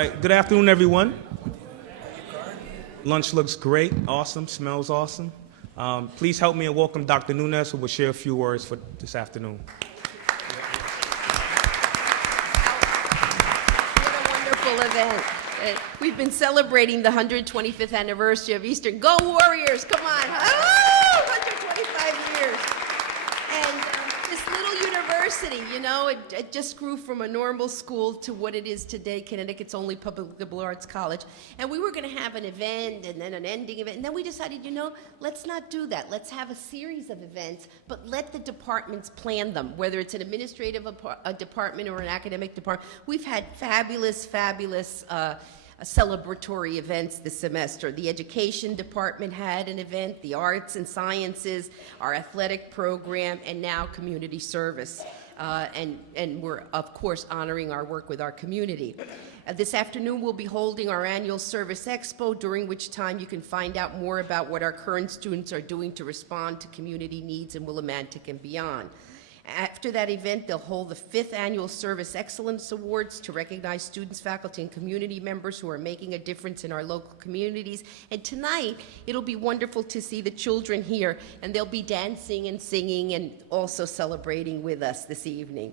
right, good afternoon, everyone. Lunch looks great, awesome, smells awesome. Please help me and welcome Dr. Nunes, who will share a few words for this afternoon. What a wonderful event. We've been celebrating the 125th anniversary of Eastern. Go Warriors, come on. Oh, 125 years. And this little university, you know, it just grew from a normal school to what it is today, Connecticut's only public liberal arts college. And we were going to have an event and then an ending event. And then we decided, you know, let's not do that. Let's have a series of events, but let the departments plan them, whether it's an administrative department or an academic department. We've had fabulous celebratory events this semester. The education department had an event, the arts and sciences, our athletic program, and now community service. And we're, of course, honoring our work with our community. This afternoon, we'll be holding our annual Service Expo, during which time you can find out more about what our current students are doing to respond to community needs in Willimantic and beyond. After that event, they'll hold the 5th Annual Service Excellence Awards to recognize students, faculty, and community members who are making a difference in our local communities. And tonight, it'll be wonderful to see the children here, and they'll be dancing and singing and also celebrating with us this evening.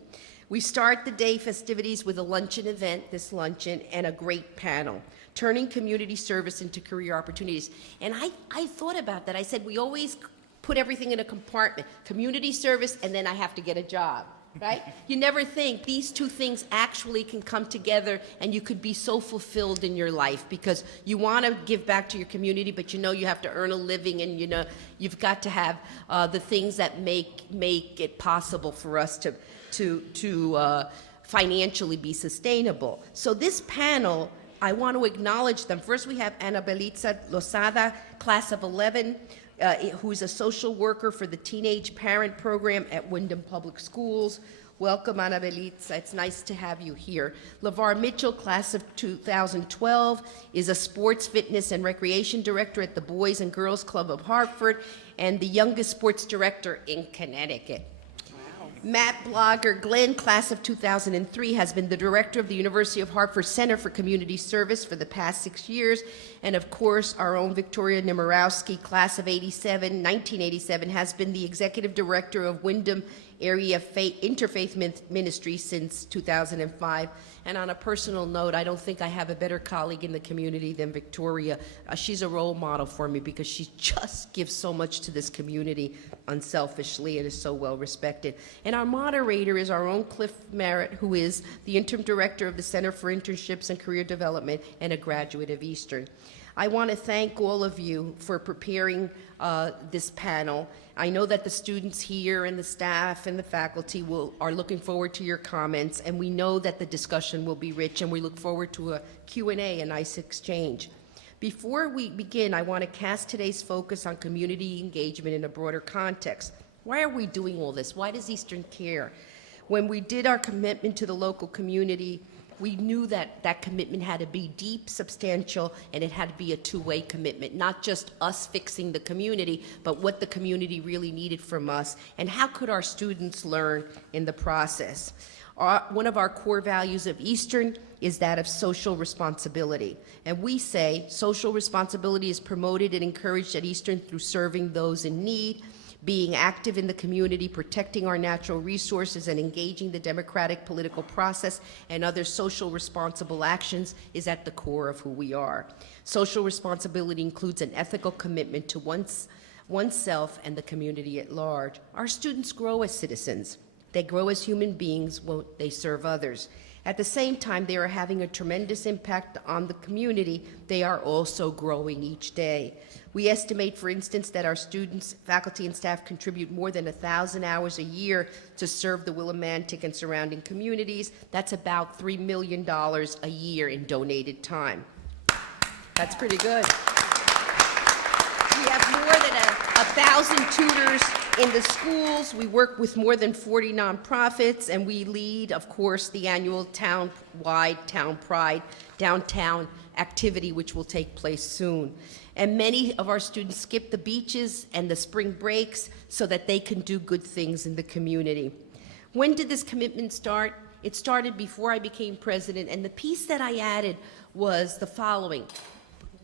We start the day festivities with a luncheon event, this luncheon, and a great panel, turning community service into career opportunities. And I thought about that. I said, we always put everything in a compartment, community service, and then I have to get a job, right? You never think these two things actually can come together and you could be so fulfilled in your life because you want to give back to your community, but you know you have to earn a living and you know you've got to have the things that make it possible for us to financially be sustainable. So this panel, I want to acknowledge them. First, we have Anabelitza Lozada, class of 11, who's a social worker for the Teenage Parent Program at Windham Public Schools. Welcome, Anabelitza. It's nice to have you here. Levar Mitchell', class of 2012, is a sports, fitness, and recreation director at the Boys and Girls Club of Hartford and the youngest sports director in Connecticut. Matt Blocker-Glynn, class of 2003, has been the director of the University of Hartford Center for Community Service for the past 6 years. And of course, our own Victoria Nimirowski, class of 1987, has been the executive director of Windham Area Interfaith Ministry since 2005. And on a personal note, I don't think I have a better colleague in the community than Victoria. She's a role model for me because she just gives so much to this community unselfishly and is so well respected. And our moderator is our own Cliff Merritt, who is the interim director of the Center for Internships and Career Development and a graduate of Eastern. I want to thank all of you for preparing this panel. I know that the students here and the staff and the faculty are looking forward to your comments, and we know that the discussion will be rich, and we look forward to a Q&A, a nice exchange. Before we begin, I want to cast today's focus on community engagement in a broader context. Why are we doing all this? Why does Eastern care? When we did our commitment to the local community, we knew that that commitment had to be deep, substantial, and it had to be a two-way commitment, not just us fixing the community, but what the community really needed from us, and how could our students learn in the process. One of our core values of Eastern is that of social responsibility. And we say social responsibility is promoted and encouraged at Eastern through serving those in need, being active in the community, protecting our natural resources, and engaging the democratic political process and other social responsible actions is at the core of who we are. Social responsibility includes an ethical commitment to oneself and the community at large. Our students grow as citizens. They grow as human beings when they serve others. At the same time, they are having a tremendous impact on the community. They are also growing each day. We estimate, for instance, that our students, faculty, and staff contribute more than 1,000 hours a year to serve the Willimantic and surrounding communities. That's about $3 million a year in donated time. That's pretty good. We have more than 1,000 tutors in the schools. We work with more than 40 nonprofits, and we lead, of course, the annual town-wide Town Pride downtown activity, which will take place soon. And many of our students skip the beaches and the spring breaks so that they can do good things in the community. When did this commitment start? It started before I became president, and the piece that I added was the following.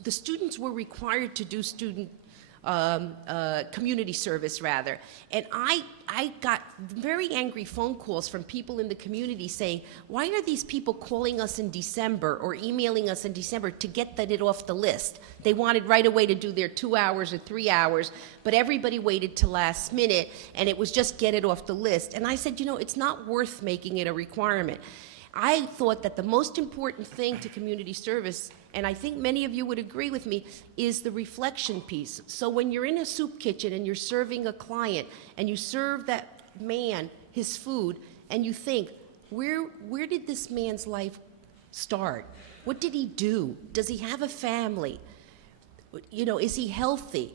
The students were required to do community service rather. And I got very angry phone calls from people in the community saying, why are these people calling us in December or emailing us in December to get it off the list? They wanted right away to do their 2 hours or 3 hours, but everybody waited till last minute, and it was just get it off the list. And I said, it's not worth making it a requirement. I thought that the most important thing to community service, and I think many of you would agree with me, is the reflection piece. So when you're in a soup kitchen and you're serving a client and you serve that man his food and you think, where did this man's life start? What did he do? Does he have a family? Is he healthy?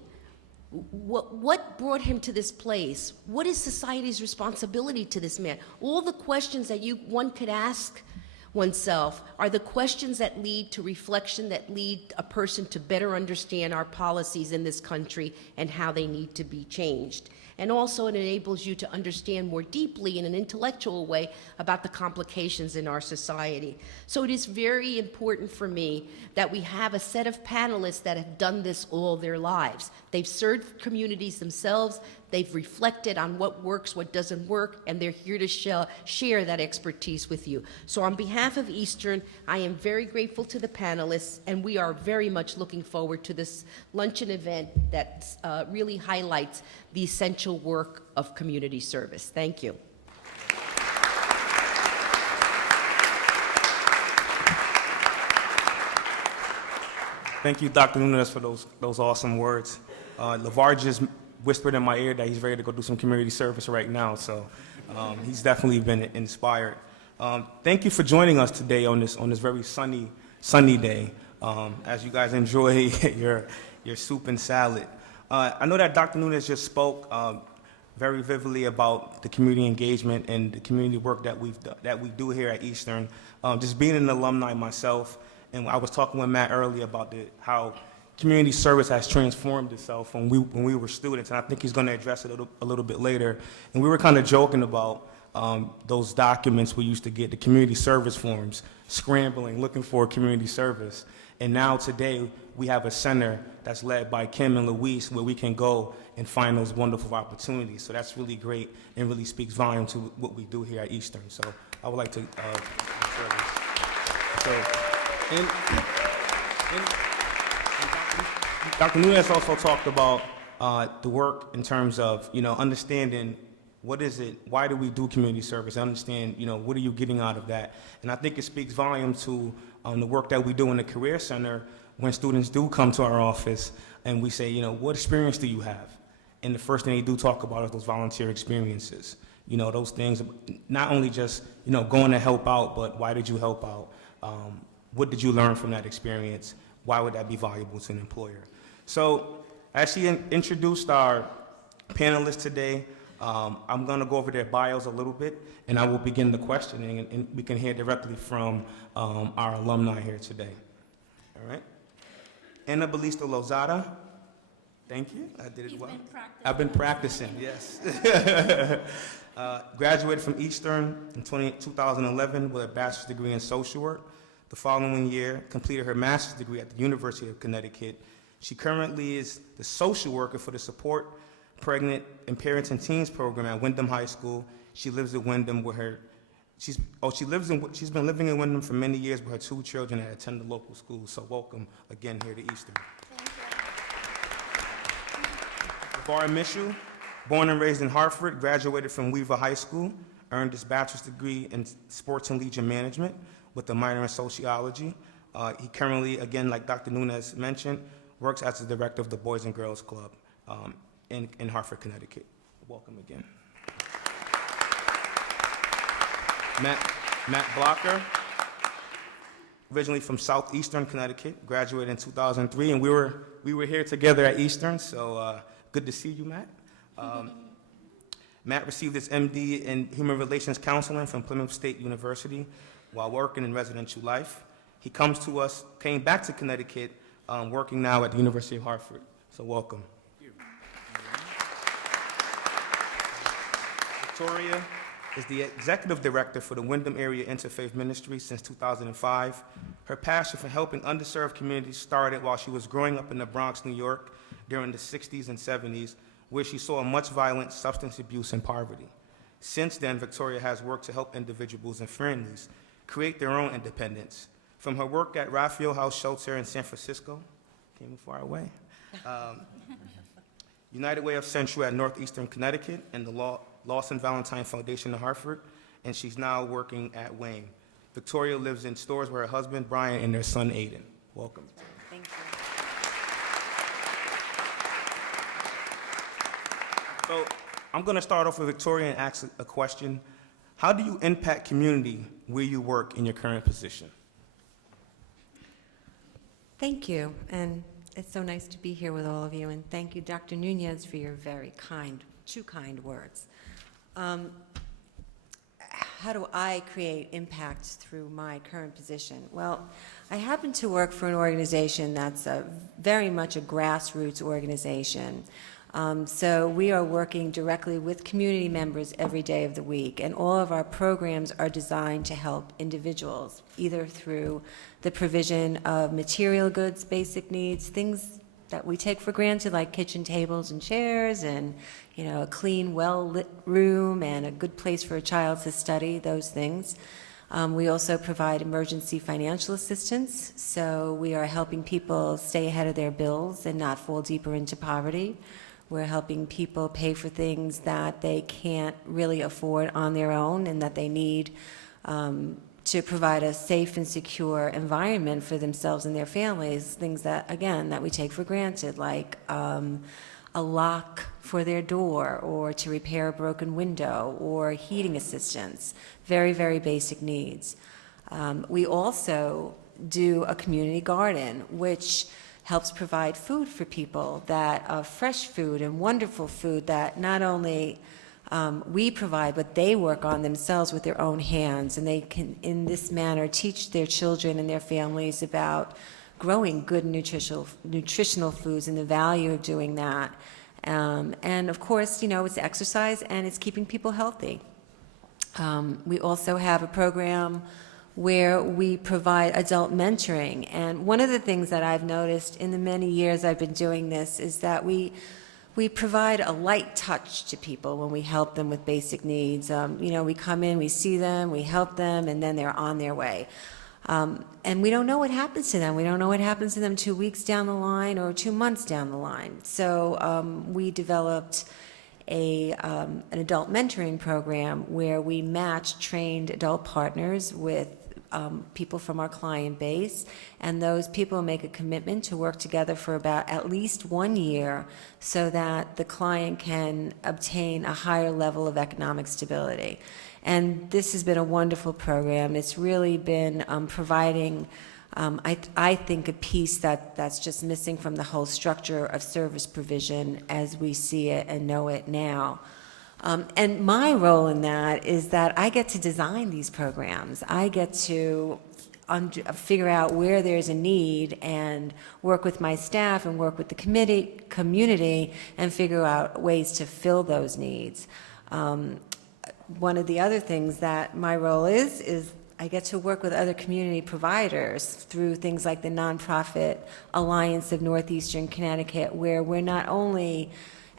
What brought him to this place? What is society's responsibility to this man? All the questions that one could ask oneself are the questions that lead to reflection, that lead a person to better understand our policies in this country and how they need to be changed. And also it enables you to understand more deeply in an intellectual way about the complications in our society. So it is very important for me that we have a set of panelists that have done this all their lives. They've served communities themselves, they've reflected on what works, what doesn't work, and they're here to share that expertise with you. So on behalf of Eastern, I am very grateful to the panelists, and we are very much looking forward to this luncheon event that really highlights the essential work of community service. Thank you. Thank you, Dr. Nunez, for those awesome words. Levar just whispered in my ear that he's ready to go do some community service right now, so he's definitely been inspired. Thank you for joining us today on this very sunny day, as you guys enjoy your soup and salad. I know that Dr. Nunez just spoke very vividly about the community engagement and the community work that we do here at Eastern. Just being an alumni myself, and I was talking with Matt earlier about how community service has transformed itself when we were students, and I think he's going to address it a little bit later. And we were kind of joking about those documents we used to get, the community service forms, scrambling, looking for community service. And now today, we have a center that's led by Kim and Luis where we can go and find those wonderful opportunities. So that's really great and really speaks volume to what we do here at Eastern. So I would like to Dr. Nunez also talked about the work in terms of, understanding what is it, why do we do community service, understand, what are you getting out of that? And I think it speaks volume to the work that we do in the Career Center when students do come to our office and we say, what experience do you have? And the first thing they do talk about is those volunteer experiences. Those things, not only just, going to help out, but why did you help out? What did you learn from that experience? Why would that be valuable to an employer? So as she introduced our panelists today, I'm going to go over their bios a little bit, and I will begin the questioning, and we can hear directly from our alumni here today. All right. Anabelitza Lozada. Thank you. I did it well. I've been practicing, yes. Graduated from Eastern in 2011 with a bachelor's degree in social work. The following year, completed her master's degree at the University of Connecticut. She currently is the social worker for the Support Pregnant and Parents and Teens program at Wyndham High School. She lives in Wyndham with her, she's been living in Wyndham for many years with her 2 children that attend the local schools. So welcome again here to Eastern. Levar Mitchell', born and raised in Hartford, graduated from Weaver High School, earned his bachelor's degree in sports and leisure management with a minor in sociology. He currently, again, like Dr. Nunez mentioned, works as the director of the Boys and Girls Club in Hartford, Connecticut. Welcome again. Matt Blocker, originally from Southeastern Connecticut, graduated in 2003, and we were here together at Eastern, so good to see you, Matt. Matt received his MD in Human Relations Counseling from Plymouth State University while working in residential life. He came back to Connecticut, working now at the University of Hartford. So welcome. Thank you. is the executive director for the Wyndham Area Interfaith Ministry since 2005. Her passion for helping underserved communities started while she was growing up in the Bronx, New York, during the 60s and 70s, where she saw much violence, substance abuse, and poverty. Since then, Victoria has worked to help individuals and families create their own independence. From her work at Raphael House Shelter in San Francisco, came far away, United Way of Central at Northeastern Connecticut, and the Lawson Valentine Foundation in Hartford, and she's now working at Wayne. Victoria lives in Stores with her husband, Brian, and their son, Aiden. Welcome. Thank you. So I'm going to start off with Victoria and ask a question. How do you impact community where you work in your current position? Thank you, and it's so nice to be here with all of you, and thank you, Dr. Nunez, for your very kind, too kind words. How do I create impact through my current position? Well, I happen to work for an organization that's very much a grassroots organization. So we are working directly with community members every day of the week, and all of our programs are designed to help individuals, either through the provision of material goods, basic needs, things that we take for granted, like kitchen tables and chairs, and a clean, well-lit room, and a good place for a child to study, those things. We also provide emergency financial assistance, so we are helping people stay ahead of their bills and not fall deeper into poverty. We're helping people pay for things that they can't really afford on their own and that they need to provide a safe and secure environment for themselves and their families, things that, again, that we take for granted, like a lock for their door, or to repair a broken window, or heating assistance, very, very basic needs. We also do a community garden, which helps provide food for people, that fresh food and wonderful food that not only we provide, but they work on themselves with their own hands, and they can, in this manner, teach their children and their families about growing good nutritional foods and the value of doing that. And of course, it's exercise and it's keeping people healthy. We also have a program where we provide adult mentoring. And one of the things that I've noticed in the many years I've been doing this is that we provide a light touch to people when we help them with basic needs. We come in, we see them, we help them, and then they're on their way. And we don't know what happens to them. We don't know what happens to them 2 weeks down the line or 2 months down the line. So we developed an adult mentoring program where we match trained adult partners with people from our client base, and those people make a commitment to work together for about at least 1 year so that the client can obtain a higher level of economic stability. And this has been a wonderful program. It's really been providing, I think, a piece that's just missing from the whole structure of service provision as we see it and know it now. And my role in that is that I get to design these programs. I get to figure out where there's a need and work with my staff and work with the community and figure out ways to fill those needs. One of the other things that my role is I get to work with other community providers through things like the Nonprofit Alliance of Northeastern Connecticut, where we're not only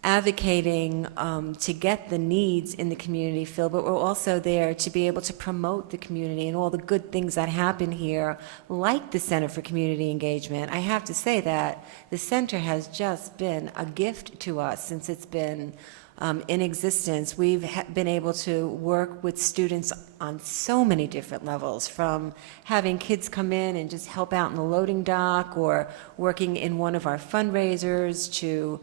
advocating to get the needs in the community filled, but we're also there to be able to promote the community and all the good things that happen here, like the Center for Community Engagement. I have to say that the center has just been a gift to us since it's been in existence. We've been able to work with students on so many different levels, from having kids come in and just help out in the loading dock, or working in one of our fundraisers to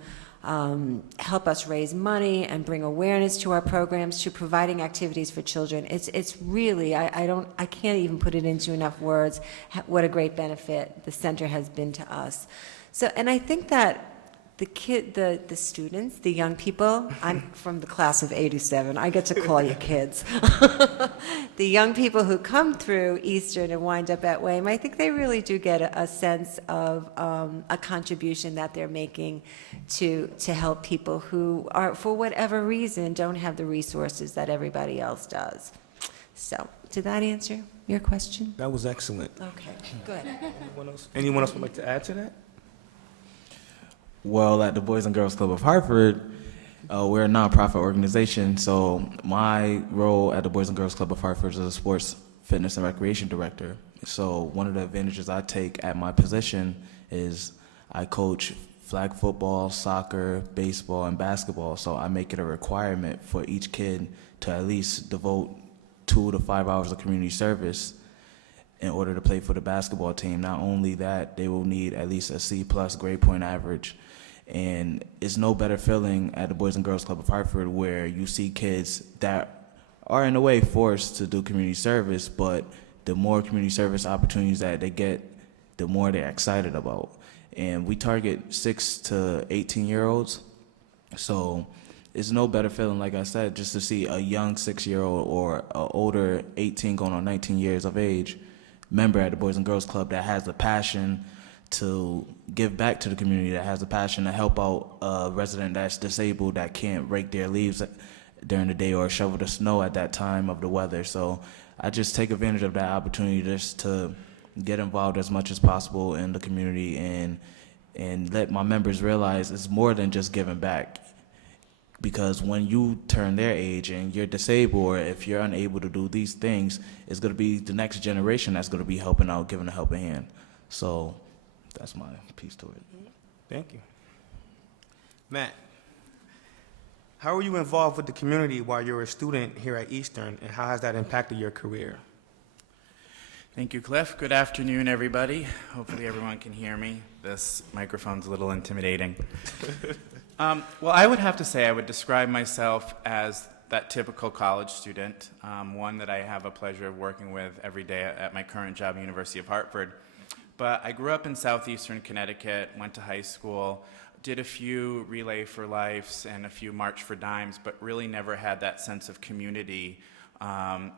help us raise money and bring awareness to our programs, to providing activities for children. It's really, I can't even put it into enough words what a great benefit the center has been to us. So, and I think that the students, the young people, I'm from the class of '87, I get to call you kids. The young people who come through Eastern and wind up at Wayne, I think they really do get a sense of a contribution that they're making to help people who are, for whatever reason, don't have the resources that everybody else does. So, did that answer your question? That was excellent. Okay, good. Anyone else would like to add to that? Well, at the Boys and Girls Club of Hartford, we're a nonprofit organization, so my role at the Boys and Girls Club of Hartford is a sports, fitness, and recreation director. So one of the advantages I take at my position is I coach flag football, soccer, baseball, and basketball. So I make it a requirement for each kid to at least devote 2 to 5 hours of community service in order to play for the basketball team. Not only that, they will need at least a C+ grade point average. And it's no better feeling at the Boys and Girls Club of Hartford where you see kids that are in a way forced to do community service, but the more community service opportunities that they get, the more they're excited about. And we target 6 to 18-year-olds. So it's no better feeling, like I said, just to see a young 6-year-old or an older 18 going on 19 years of age member at the Boys and Girls Club that has the passion to give back to the community, that has a passion to help out a resident that's disabled that can't rake their leaves during the day or shovel the snow at that time of the weather. So I just take advantage of that opportunity just to get involved as much as possible in the community and let my members realize it's more than just giving back. Because when you turn their age and you're disabled, or if you're unable to do these things, it's going to be the next generation that's going to be helping out, giving a helping hand. So that's my piece to it. Thank you. Matt, how were you involved with the community while you were a student here at Eastern, and how has that impacted your career? Thank you, Cliff. Good afternoon, everybody. Hopefully everyone can hear me. This microphone's a little intimidating. Well, I would have to say I would describe myself as that typical college student, one that I have a pleasure of working with every day at my current job, University of Hartford. But I grew up in southeastern Connecticut, went to high school, did a few Relay for Lifes and a few March for Dimes, but really never had that sense of community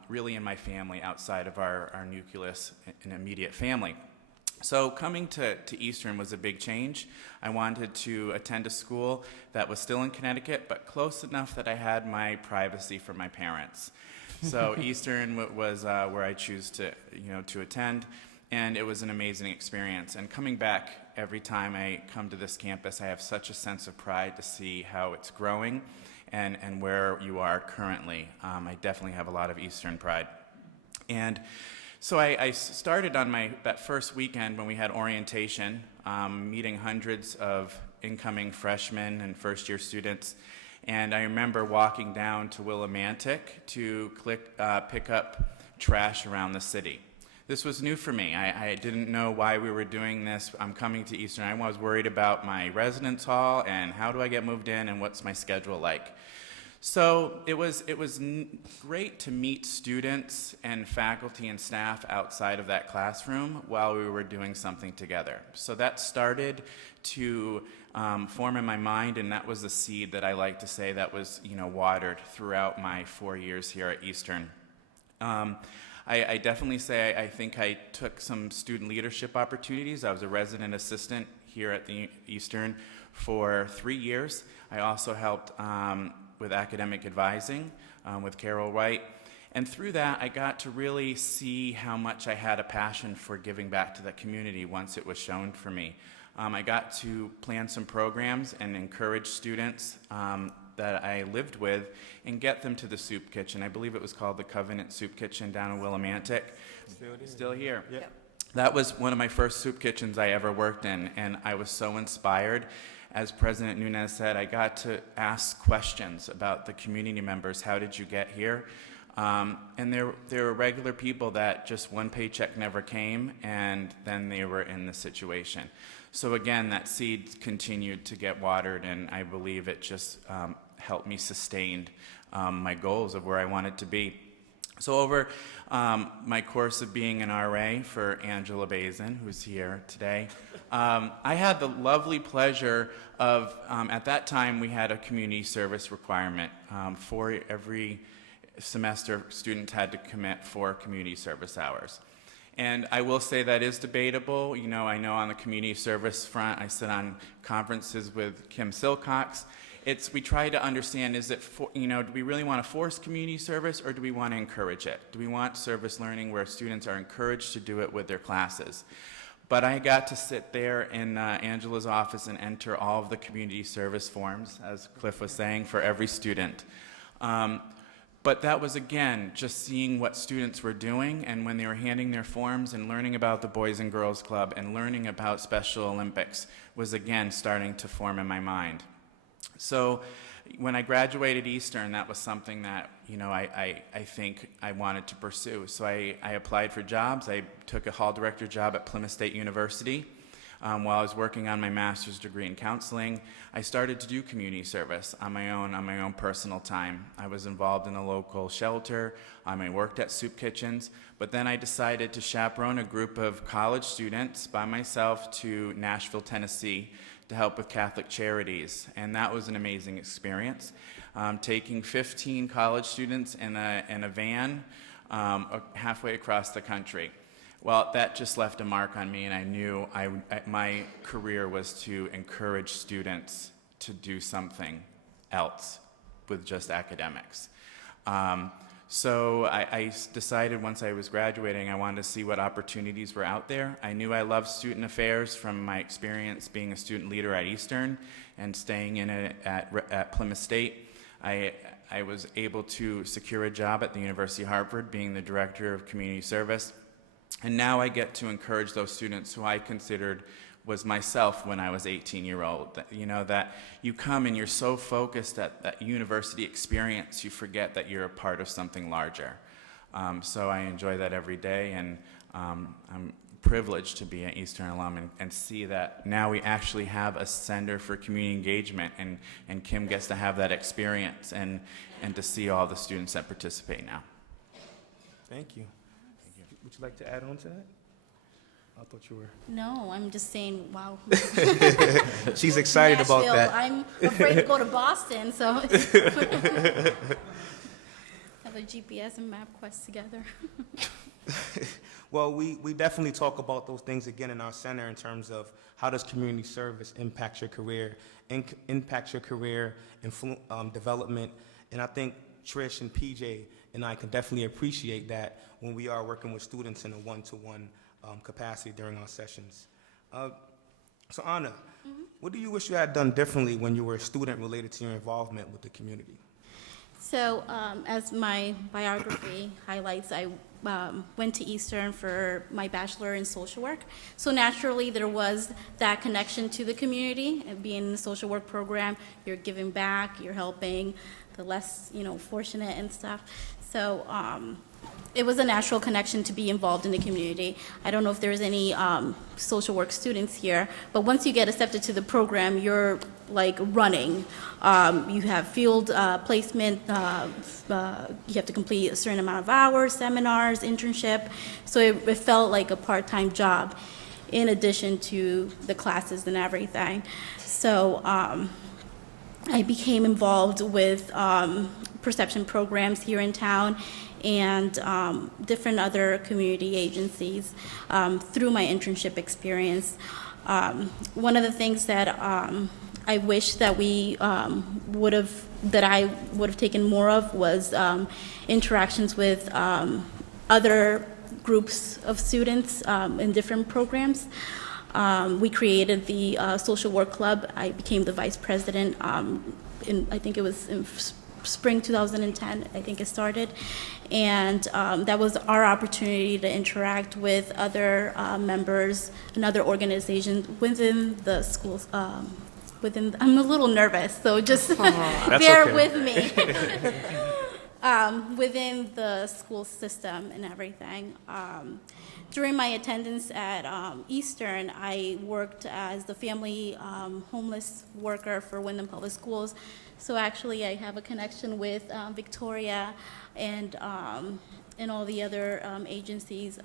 really in my family outside of our nucleus and immediate family. So coming to Eastern was a big change. I wanted to attend a school that was still in Connecticut, but close enough that I had my privacy from my parents. So Eastern was where I choose to attend. And it was an amazing experience. And coming back every time I come to this campus, I have such a sense of pride to see how it's growing and where you are currently. I definitely have a lot of Eastern pride. And so I started on that first weekend when we had orientation, meeting hundreds of incoming freshmen and first-year students. And I remember walking down to Willimantic to pick up trash around the city. This was new for me. I didn't know why we were doing this. I'm coming to Eastern. I was worried about my residence hall and how do I get moved in and what's my schedule like. So it was great to meet students and faculty and staff outside of that classroom while we were doing something together. So that started to form in my mind, and that was the seed that I like to say that was watered throughout my 4 years here at Eastern. I definitely say I think I took some student leadership opportunities. I was a resident assistant here at the Eastern for 3 years. I also helped with academic advising with Carol Wright. And through that, I got to really see how much I had a passion for giving back to the community once it was shown for me. I got to plan some programs and encourage students that I lived with and get them to the soup kitchen. I believe it was called the Covenant Soup Kitchen down in Willimantic. Still here. Yep. That was one of my first soup kitchens I ever worked in, and I was so inspired. As President Nunes said, I got to ask questions about the community members. How did you get here? And there were regular people that just one paycheck never came, and then they were in the situation. So again, that seed continued to get watered, and I believe it just helped me sustain my goals of where I wanted to be. So over my course of being an RA for Angela Bazin, who's here today, I had the lovely pleasure of, at that time, we had a community service requirement. For every semester, students had to commit 4 community service hours. And I will say that is debatable. You know, I know on the community service front, I sit on conferences with Kim Silcox. We try to understand, is it, do we really want to force community service, or do we want to encourage it? Do we want service learning where students are encouraged to do it with their classes? But I got to sit there in Angela's office and enter all of the community service forms, as Cliff was saying, for every student. But that was, again, just seeing what students were doing, and when they were handing their forms and learning about the Boys and Girls Club and learning about Special Olympics was, again, starting to form in my mind. So when I graduated Eastern, that was something that, I think I wanted to pursue. So I applied for jobs. I took a hall director job at Plymouth State University. While I was working on my master's degree in counseling, I started to do community service on my own personal time. I was involved in a local shelter. I worked at soup kitchens. But then I decided to chaperone a group of college students by myself to Nashville, Tennessee, to help with Catholic Charities, and that was an amazing experience. Taking 15 college students in a van halfway across the country. Well, that just left a mark on me, and I knew my career was to encourage students to do something else with just academics. So I decided once I was graduating, I wanted to see what opportunities were out there. I knew I loved student affairs from my experience being a student leader at Eastern and staying in it at Plymouth State. I was able to secure a job at the University of Hartford, being the director of community service. And now I get to encourage those students who I considered was myself when I was 18-year-old. That you come and you're so focused at that university experience, you forget that you're a part of something larger. So I enjoy that every day, and I'm privileged to be an Eastern alum and see that now we actually have a center for community engagement, and Kim gets to have that experience and to see all the students that participate now. Thank you. Would you like to add on to that? I thought you were. No, I'm just saying, wow. She's excited about Nashville. that. I'm afraid to go to Boston, so have a GPS and MapQuest together. Well, we definitely talk about those things again in our center in terms of how does community service impact your career, development, and I think Trish and PJ and I can definitely appreciate that when we are working with students in a one-to-one capacity during our sessions. So Anna, what do you wish you had done differently when you were a student related to your involvement with the community? So as my biography highlights, I went to Eastern for my bachelor in social work. So naturally, there was that connection to the community. And being in the social work program, you're giving back, you're helping the less, fortunate and stuff. So it was a natural connection to be involved in the community. I don't know if there's any social work students here, but once you get accepted to the program, you're like running. You have field placement, you have to complete a certain amount of hours, seminars, internship. So it felt like a part-time job in addition to the classes and everything. So I became involved with perception programs here in town and different other community agencies through my internship experience. One of the things that I wish that I would have taken more of was interactions with other groups of students in different programs. We created the social work club. I became the vice president I think it was in spring 2010, I think it started. And that was our opportunity to interact with other members and other organizations within the schools. I'm a little nervous, so just bear okay. with me. Within the school system and everything. During my attendance at Eastern, I worked as the family homeless worker for Wyndham Public Schools. So actually, I have a connection with Victoria and and all the other agencies,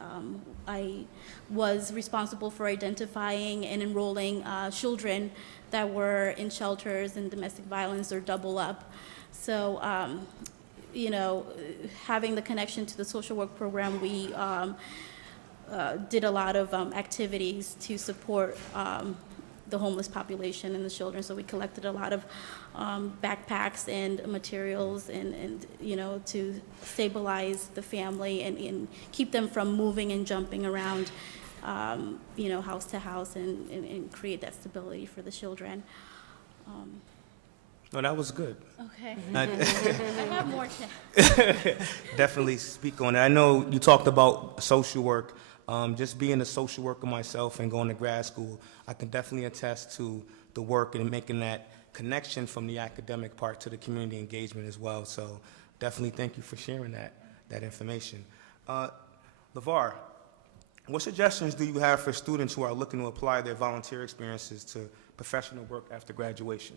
I was responsible for identifying and enrolling children that were in shelters and domestic violence or double up. So, you know, having the connection to the social work program, we did a lot of activities to support the homeless population and the children. So we collected a lot of backpacks and materials and you know, to stabilize the family and keep them from moving and jumping around, you know, house to house and create that stability for the children. No, that was good. Okay. I- I have more to. Definitely speak on it. I know you talked about social work. Just being a social worker myself and going to grad school, I can definitely attest to the work and making that connection from the academic part to the community engagement as well. So definitely thank you for sharing that information. Levar, what suggestions do you have for students who are looking to apply their volunteer experiences to professional work after graduation?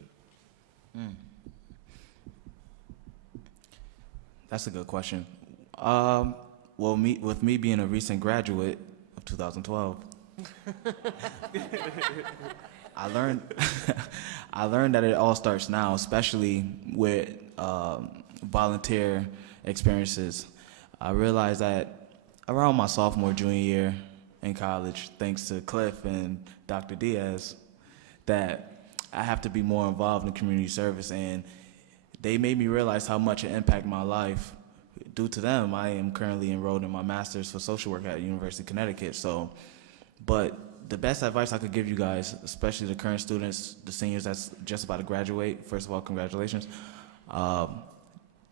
That's a good question. Well, with me being a recent graduate of 2012, I learned that it all starts now, especially with volunteer experiences. I realized that around my sophomore, junior year in college, thanks to Cliff and Dr. Diaz, that I have to be more involved in community service, and they made me realize how much it impacted my life. Due to them, I am currently enrolled in my master's for social work at University of Connecticut. So, but the best advice I could give you guys, especially the current students, the seniors that's just about to graduate, first of all, congratulations.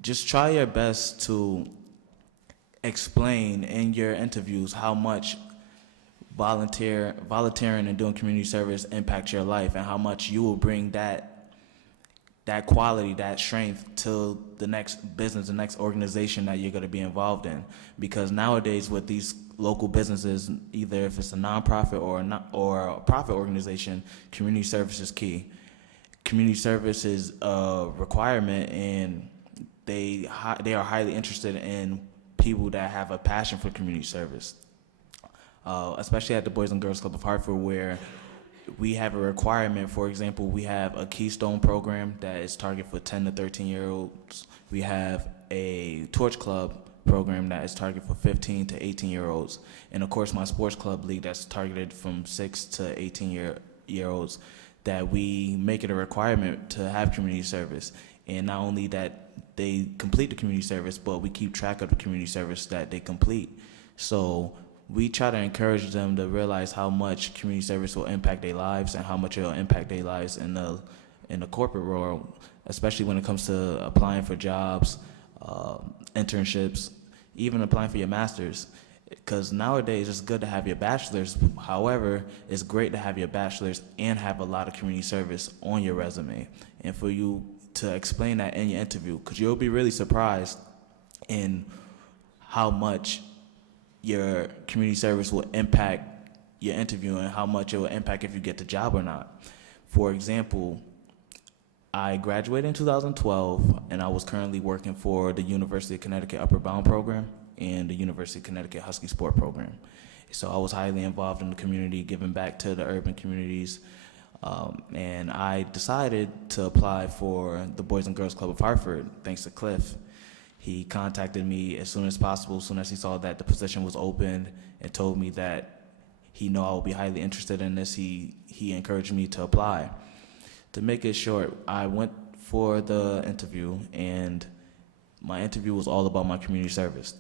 Just try your best to explain in your interviews how much volunteering and doing community service impact your life, and how much you will bring that quality, that strength to the next business, the next organization that you're going to be involved in. Because nowadays with these local businesses, either if it's a nonprofit or a profit organization, community service is key. Community service is a requirement, and they are highly interested in people that have a passion for community service. Especially at the Boys and Girls Club of Hartford, where we have a requirement. For example, we have a Keystone program that is targeted for 10 to 13-year-olds. We have a Torch Club program that is targeted for 15 to 18-year-olds. And of course, my sports club league that's targeted from 6 to 18-year-olds, that we make it a requirement to have community service. And not only that they complete the community service, but we keep track of the community service that they complete. So we try to encourage them to realize how much community service will impact their lives and how much it will impact their lives in the corporate world, especially when it comes to applying for jobs, internships, even applying for your master's. Because nowadays it's good to have your bachelor's. However, it's great to have your bachelor's and have a lot of community service on your resume. And for you to explain that in your interview, because you'll be really surprised in how much your community service will impact your interview and how much it will impact if you get the job or not. For example, I graduated in 2012, and I was currently working for the University of Connecticut Upper Bound program and the University of Connecticut Husky Sport program. So I was highly involved in the community, giving back to the urban communities, and I decided to apply for the Boys and Girls Club of Hartford, thanks to Cliff. He contacted me as soon as possible, as soon as he saw that the position was open, and told me that he knew I would be highly interested in this. He encouraged me to apply. To make it short, I went for the interview, and my interview was all about my community service.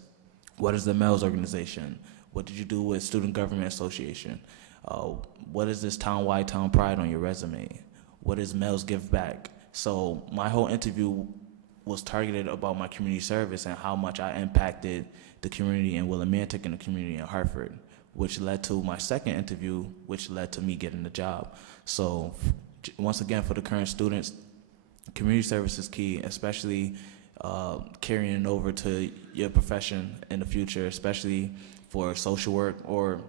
What is the MELS organization? What did you do with Student Government Association? What is this town-wide town pride on your resume? What is MELS Give Back? So my whole interview was targeted about my community service and how much I impacted the community in Willimantic and the community in Hartford, which led to my second interview, which led to me getting the job. So once again, for the current students, community service is key, especially carrying it over to your profession in the future, especially for social work or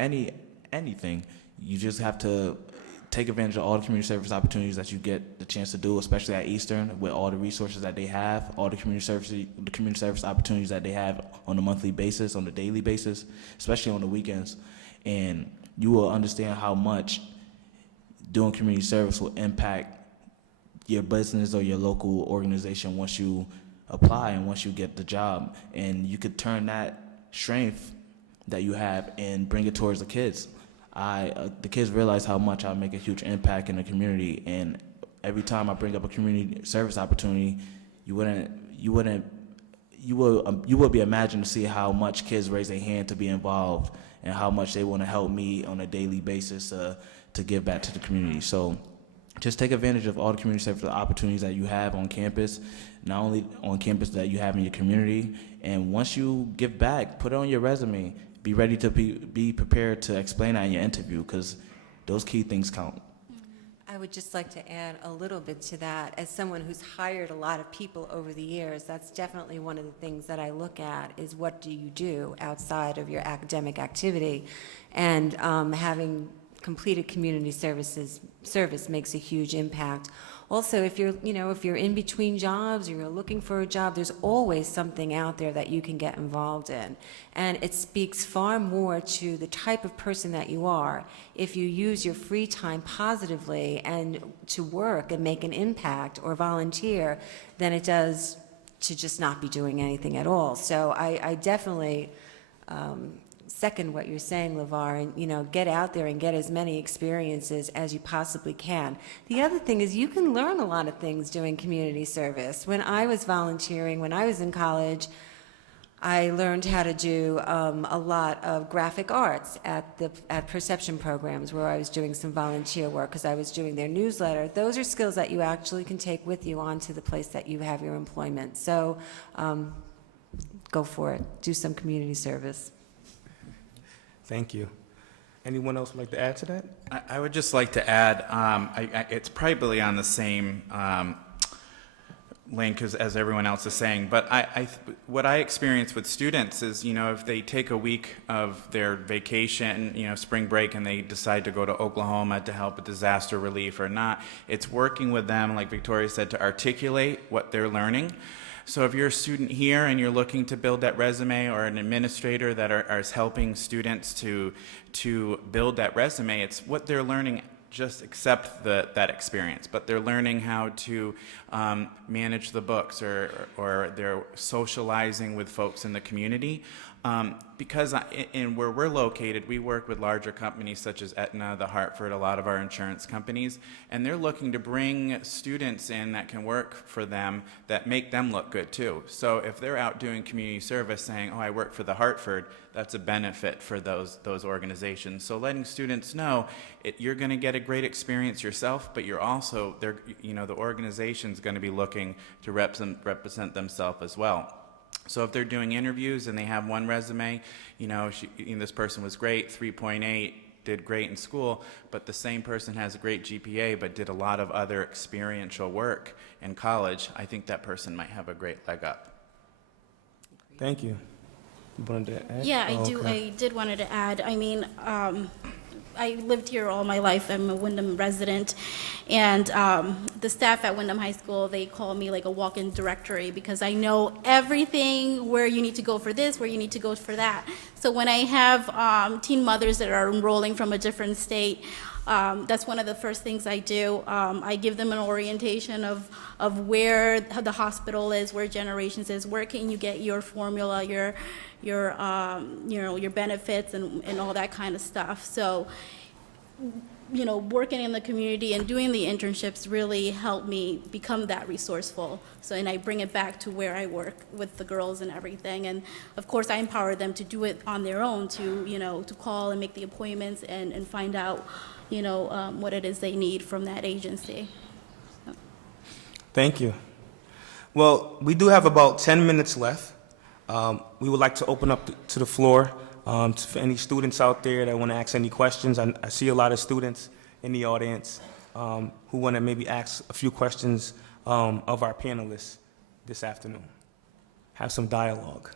anything. You just have to take advantage of all the community service opportunities that you get the chance to do, especially at Eastern, with all the resources that they have, all the community service opportunities that they have on a monthly basis, on a daily basis, especially on the weekends. And you will understand how much doing community service will impact your business or your local organization once you apply and once you get the job. And you could turn that strength that you have and bring it towards the kids. The kids realize how much I make a huge impact in the community, and every time I bring up a community service opportunity, you will be imagined to see how much kids raise their hand to be involved and how much they want to help me on a daily basis to give back to the community. So just take advantage of all the community service opportunities that you have on campus, not only on campus that you have in your community. And once you give back, put it on your resume. Be ready to be prepared to explain that in your interview, because those key things count. I would just like to add a little bit to that. As someone who's hired a lot of people over the years, that's definitely one of the things that I look at is what do you do outside of your academic activity. And having completed community service makes a huge impact. Also, if you're in between jobs or you're looking for a job, there's always something out there that you can get involved in. And it speaks far more to the type of person that you are if you use your free time positively and to work and make an impact or volunteer than it does to just not be doing anything at all. So I definitely second what you're saying, Levar, and get out there and get as many experiences as you possibly can. The other thing is you can learn a lot of things doing community service. When I was volunteering, when I was in college, I learned how to do a lot of graphic arts at perception programs where I was doing some volunteer work because I was doing their newsletter. Those are skills that you actually can take with you onto the place that you have your employment. So go for it. Do some community service. Thank you. Anyone else would like to add to that? I would just like to add, it's probably on the same link as everyone else is saying, but what I experience with students is, if they take a week of their vacation, spring break, and they decide to go to Oklahoma to help with disaster relief or not, it's working with them, like Victoria said, to articulate what they're learning. So if you're a student here and you're looking to build that resume, or an administrator that is helping students to build that resume, it's what they're learning. Just accept that experience, but they're learning how to manage the books, or they're socializing with folks in the community. Because in where we're located, we work with larger companies such as Aetna, the Hartford, a lot of our insurance companies, and they're looking to bring students in that can work for them that make them look good too. So if they're out doing community service saying, oh, I work for the Hartford, that's a benefit for those organizations. So letting students know you're going to get a great experience yourself, but you're also, the organization's going to be looking to represent themselves as well. So if they're doing interviews and they have one resume, this person was great, 3.8, did great in school, but the same person has a great GPA but did a lot of other experiential work in college, I think that person might have a great leg up. Thank you. You wanted to add? Yeah, Oh, I do. okay. I did wanted to add. I mean, I lived here all my life. I'm a Wyndham resident, and the staff at Wyndham High School, they call me like a walk-in directory because I know everything, where you need to go for this, where you need to go for that. So when I have teen mothers that are enrolling from a different state, that's one of the first things I do. I give them an orientation of where the hospital is, where Generations is, where can you get your formula, your benefits and all that kind of stuff. So, working in the community and doing the internships really helped me become that resourceful. So, and I bring it back to where I work with the girls and everything. And of course, I empower them to do it on their own, to call and make the appointments and find out, what it is they need from that agency. So. Thank you. Well, we do have about 10 minutes left. We would like to open up to the floor for any students out there that want to ask any questions. I see a lot of students in the audience who want to maybe ask a few questions of our panelists this afternoon. Have some dialogue.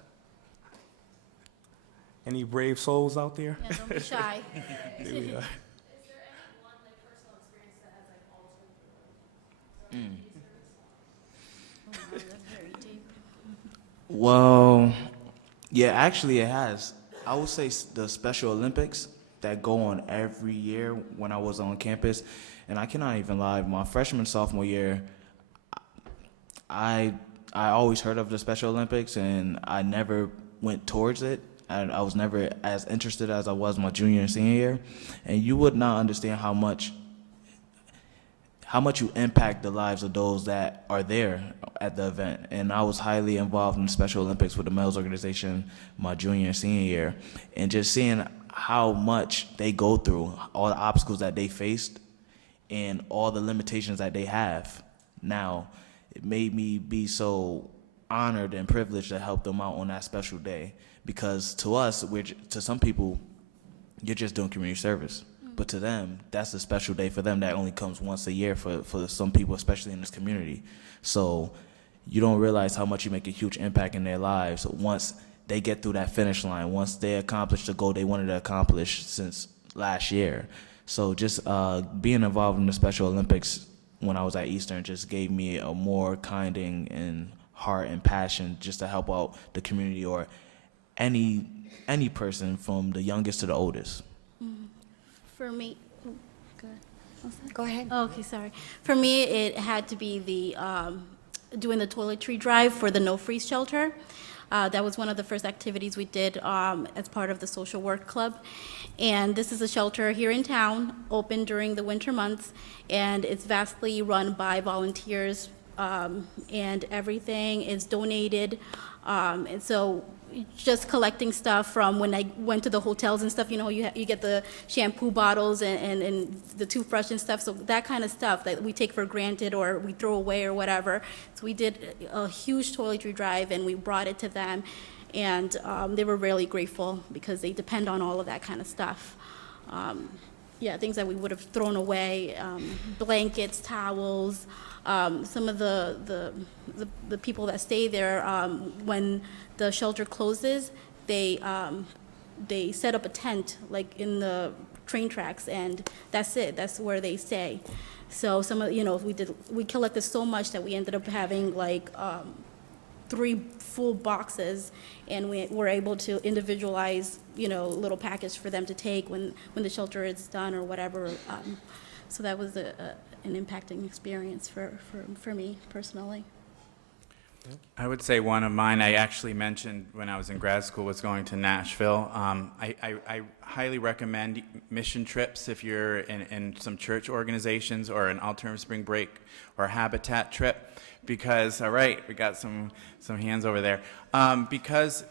Any brave souls out there? Yeah, don't be shy. There we are. Is there any one personal That's very deep. Well, yeah, actually it has. I would say the Special Olympics that go on every year when I was on campus, and I cannot even lie, my freshman, sophomore year, I always heard of the Special Olympics, and I never went towards it. And I was never as interested as I was my junior and senior year. And you would not understand how much you impact the lives of those that are there at the event. And I was highly involved in the Special Olympics with the males organization my junior and senior year. And just seeing how much they go through, all the obstacles that they faced, and all the limitations that they have now, it made me be so honored and privileged to help them out on that special day. Because to us, to some people, you're just doing community service. But to them, that's a special day for them that only comes once a year for some people, especially in this community. So you don't realize how much you make a huge impact in their lives once they get through that finish line, once they accomplish the goal they wanted to accomplish since last year. So just being involved in the Special Olympics when I was at Eastern just gave me a more kinding and heart and passion just to help out the community or any person from the youngest to the oldest. For me, oh, go ahead. What's that? Go ahead. Oh, okay, sorry. For me, it had to be the doing the toiletry drive for the No Freeze shelter. That was one of the first activities we did as part of the social work club. And this is a shelter here in town, open during the winter months, and it's vastly run by volunteers, and everything is donated. And so just collecting stuff from when I went to the hotels and stuff, you get the shampoo bottles and the toothbrush and stuff, so that kind of stuff that we take for granted or we throw away or whatever. So we did a huge toiletry drive and we brought it to them, and they were really grateful because they depend on all of that kind of stuff. Things that we would have thrown away, blankets, towels. Some of the people that stay there, when the shelter closes, they set up a tent like in the train tracks, and that's it. That's where they stay. So some of we collected so much that we ended up having like 3 full boxes, and we were able to individualize a little package for them to take when the shelter is done or whatever. So that was an impacting experience for me personally. I would say one of mine I actually mentioned when I was in grad school was going to Nashville. I highly recommend mission trips if you're in some church organizations or an alternative spring break or habitat trip, because, all right, we got some hands over there, because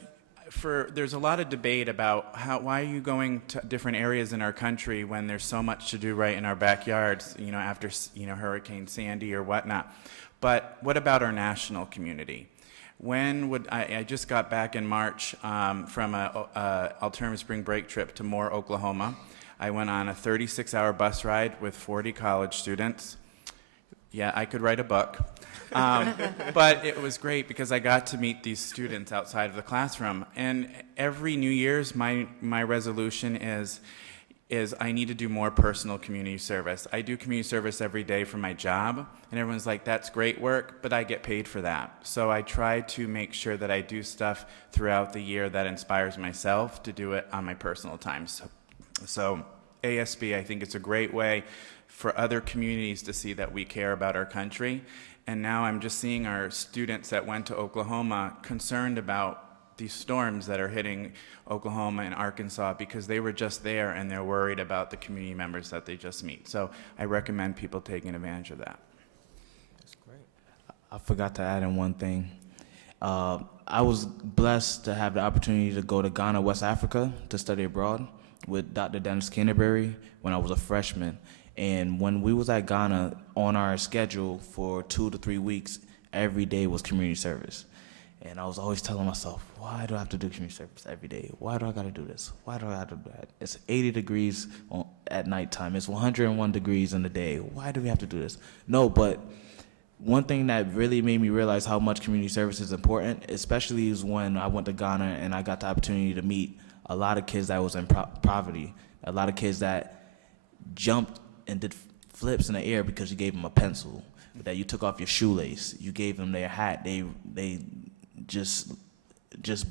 there's a lot of debate about why are you going to different areas in our country when there's so much to do right in our backyards, after Hurricane Sandy or whatnot. But what about our national community? I just got back in March from a alternative spring break trip to Moore, Oklahoma. I went on a 36-hour bus ride with 40 college students. Yeah, I could write a book. But it was great because I got to meet these students outside of the classroom. And every New Year's, my resolution is I need to do more personal community service. I do community service every day for my job, and everyone's like, that's great work, but I get paid for that. So I try to make sure that I do stuff throughout the year that inspires myself to do it on my personal time. So ASB, I think it's a great way for other communities to see that we care about our country. And now I'm just seeing our students that went to Oklahoma concerned about these storms that are hitting Oklahoma and Arkansas because they were just there and they're worried about the community members that they just meet. So I recommend people taking advantage of that. That's great. I forgot to add in one thing. I was blessed to have the opportunity to go to Ghana, West Africa, to study abroad with Dr. Dennis Canterbury when I was a freshman. And when we was at Ghana, on our schedule for 2 to 3 weeks, every day was community service. And I was always telling myself, why do I have to do community service every day? Why do I got to do this? Why do I have to do that? It's 80 degrees at nighttime. It's 101 degrees in the day. Why do we have to do this? No, but one thing that really made me realize how much community service is important, especially is when I went to Ghana and I got the opportunity to meet a lot of kids that was in poverty, a lot of kids that jumped and did flips in the air because you gave them a pencil. that you took off your shoelace, you gave them their hat. They just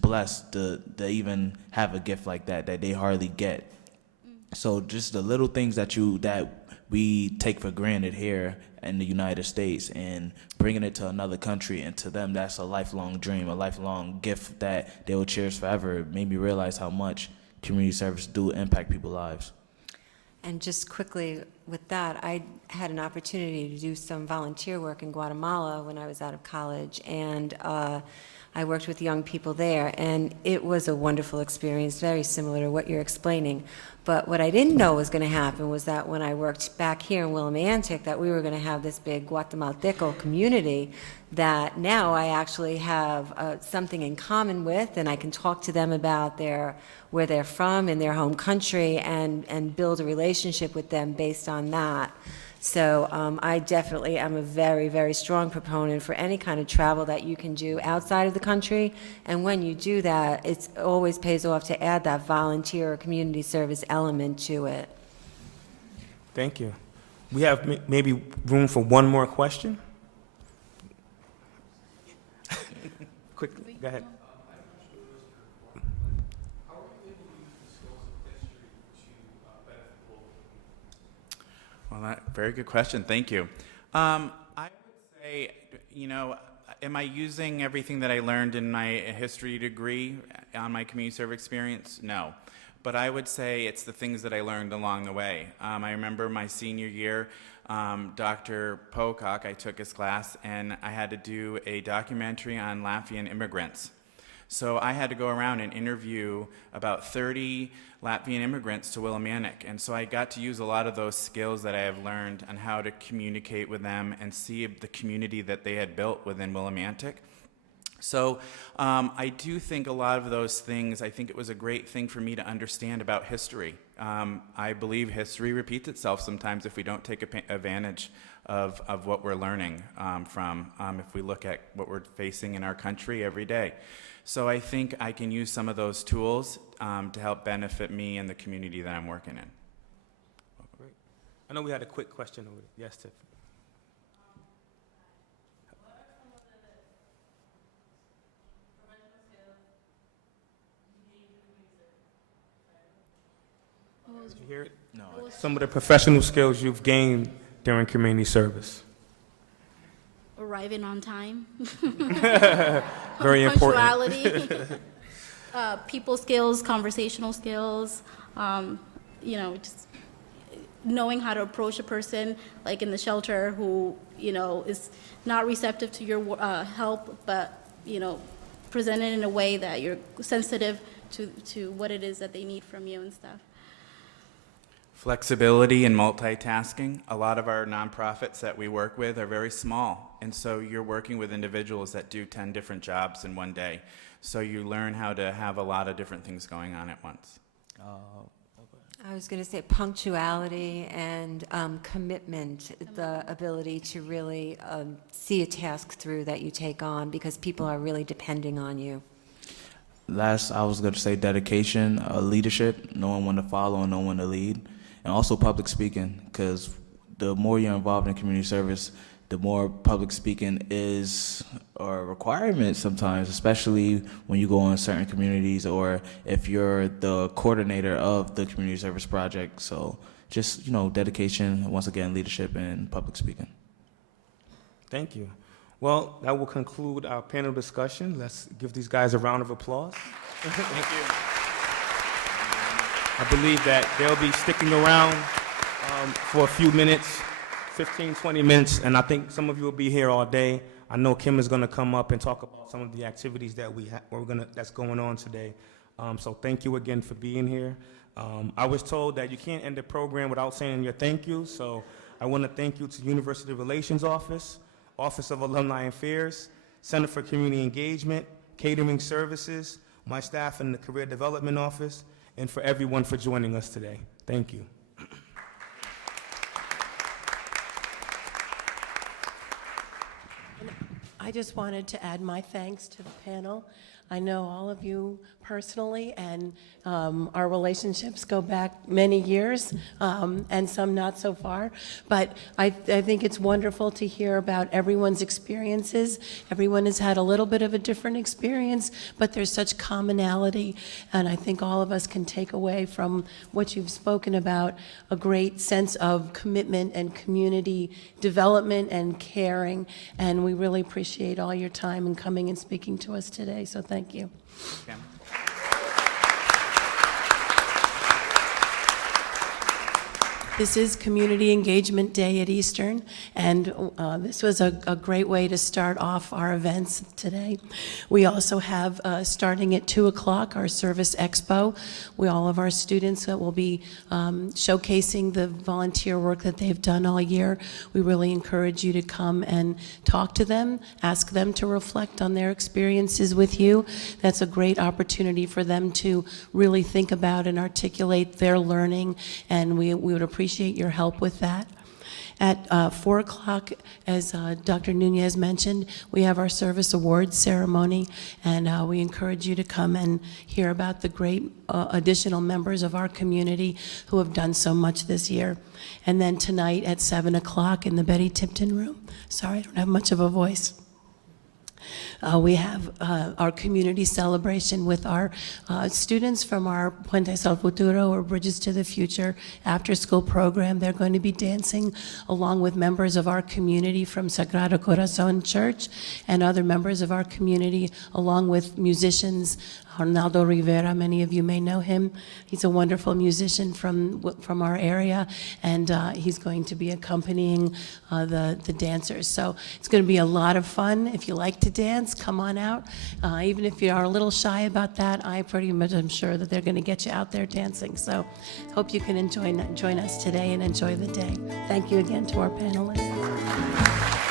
blessed to even have a gift like that they hardly get. So just the little things that we take for granted here in the United States, and bringing it to another country, and to them that's a lifelong dream, a lifelong gift that they will cherish forever. It made me realize how much community service do impact people's lives. And just quickly with that, I had an opportunity to do some volunteer work in Guatemala when I was out of college, and I worked with young people there, and it was a wonderful experience, very similar to what you're explaining. But what I didn't know was going to happen was that when I worked back here in Willimantic, that we were going to have this big Guatemalteco community that now I actually have something in common with, and I can talk to them about where they're from in their home country, and build a relationship with them based on that. So I definitely am a very, very strong proponent for any kind of travel that you can do outside of the country. And when you do that, it always pays off to add that volunteer or community service element to it. Thank you. We have maybe room for one more question. Quickly, go ahead. Well, very good question. Thank you. I would say, am I using everything that I learned in my history degree on my community service experience? No. But I would say it's the things that I learned along the way. I remember my senior year, Dr. Pocock, I took his class, and I had to do a documentary on Latvian immigrants. So I had to go around and interview about 30 Latvian immigrants to Willimantic. And so I got to use a lot of those skills that I have learned on how to communicate with them and see the community that they had built within Willimantic. So I do think a lot of those things, I think it was a great thing for me to understand about history. I believe history repeats itself sometimes if we don't take advantage of what we're learning if we look at what we're facing in our country every day. So I think I can use some of those tools to help benefit me and the community that I'm working in. Great. I know we had a quick question over there. Yes, Tiff. Did you hear it? No. Some of the professional skills you've gained during community service. Arriving on time. Very important. Punctuality. People skills, conversational skills, just knowing how to approach a person, like in the shelter, who, is not receptive to your help, but, present it in a way that you're sensitive to what it is that they need from you and stuff. Flexibility and multitasking. A lot of our nonprofits that we work with are very small, and so you're working with individuals that do 10 different jobs in one day. So you learn how to have a lot of different things going on at once. I was going to say punctuality and commitment, the ability to really see a task through that you take on, because people are really depending on you. Last, I was going to say dedication, leadership, knowing when to follow and knowing when to lead, and also public speaking, because the more you're involved in community service, the more public speaking is a requirement sometimes, especially when you go in certain communities or if you're the coordinator of the community service project. So just, dedication, once again, leadership and public speaking. Thank you. Well, that will conclude our panel discussion. Let's give these guys a round of applause. Thank you. I believe that they'll be sticking around for a few minutes, 15, 20 minutes, and I think some of you will be here all day. I know Kim is going to come up and talk about some of the activities that that's going on today. So thank you again for being here. I was told that you can't end the program without saying your thank you, so I want to thank you to University Relations Office, Office of Alumni Affairs, Center for Community Engagement, Catering Services, my staff in the Career Development Office, and for everyone for joining us today. Thank you. I just wanted to add my thanks to the panel. I know all of you personally, and our relationships go back many years, and some not so far. But I think it's wonderful to hear about everyone's experiences. Everyone has had a little bit of a different experience, but there's such commonality, and I think all of us can take away from what you've spoken about a great sense of commitment and community development and caring, and we really appreciate all your time and coming and speaking to us today, so thank you. Okay. This is Community Engagement Day at Eastern, and this was a great way to start off our events today. We also have, starting at 2 o'clock, our Service Expo. All of our students will be showcasing the volunteer work that they've done all year. We really encourage you to come and talk to them, ask them to reflect on their experiences with you. That's a great opportunity for them to really think about and articulate their learning, and we would appreciate your help with that. At 4 o'clock, as Dr. Nunez mentioned, we have our Service Awards ceremony, and we encourage you to come and hear about the great additional members of our community who have done so much this year. And then tonight at 7 o'clock in the Betty Tipton room. Sorry, I don't have much of a voice. We have our community celebration with our students from our Puentes al Futuro, or Bridges to the Future, after-school program. They're going to be dancing along with members of our community from Sagrado Corazon Church and other members of our community, along with musicians. Arnaldo Rivera, many of you may know him. He's a wonderful musician from our area, and he's going to be accompanying the dancers. So it's going to be a lot of fun. If you like to dance, come on out. Even if you are a little shy about that, I pretty much am sure that they're going to get you out there dancing. So hope you can join us today and enjoy the day. Thank you again to our panelists.